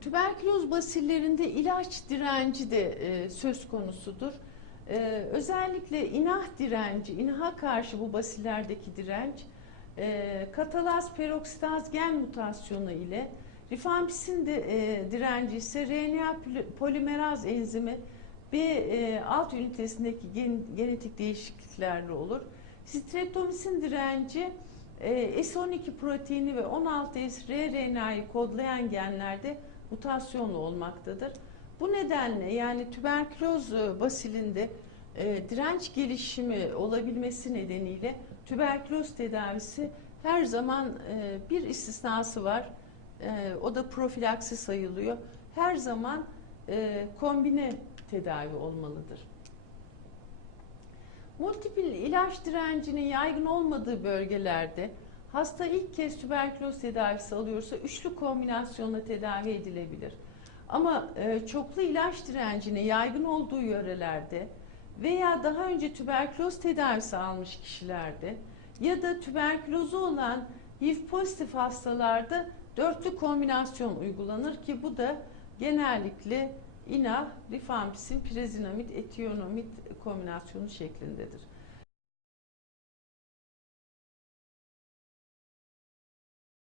tüberküloz basillerinde ilaç direnci de e, söz konusudur. E, özellikle inah direnci, inaha karşı bu basillerdeki direnç, e, katalaz peroksidaz gen mutasyonu ile rifampisin de e, direnci ise RNA poli- polimeraz enzimi B e, alt ünitesindeki gen- genetik değişikliklerle olur. Streptomisin direnci e, S12 proteini ve 16S rRNA'yı kodlayan genlerde mutasyonlu olmaktadır. Bu nedenle yani tüberküloz e, basilinde e, direnç gelişimi olabilmesi nedeniyle tüberküloz tedavisi her zaman e, bir istisnası var. E, o da profilaksi sayılıyor. Her zaman e, kombine tedavi olmalıdır. Multipil ilaç direncinin yaygın olmadığı bölgelerde hasta ilk kez tüberküloz tedavisi alıyorsa üçlü kombinasyonla tedavi edilebilir. Ama e, çoklu ilaç direncinin yaygın olduğu yörelerde veya daha önce tüberküloz tedavisi almış kişilerde ya da tüberkülozu olan HIV pozitif hastalarda dörtlü kombinasyon uygulanır ki bu da genellikle inah, rifampisin, prezinamid, etiyonomid kombinasyonu şeklindedir.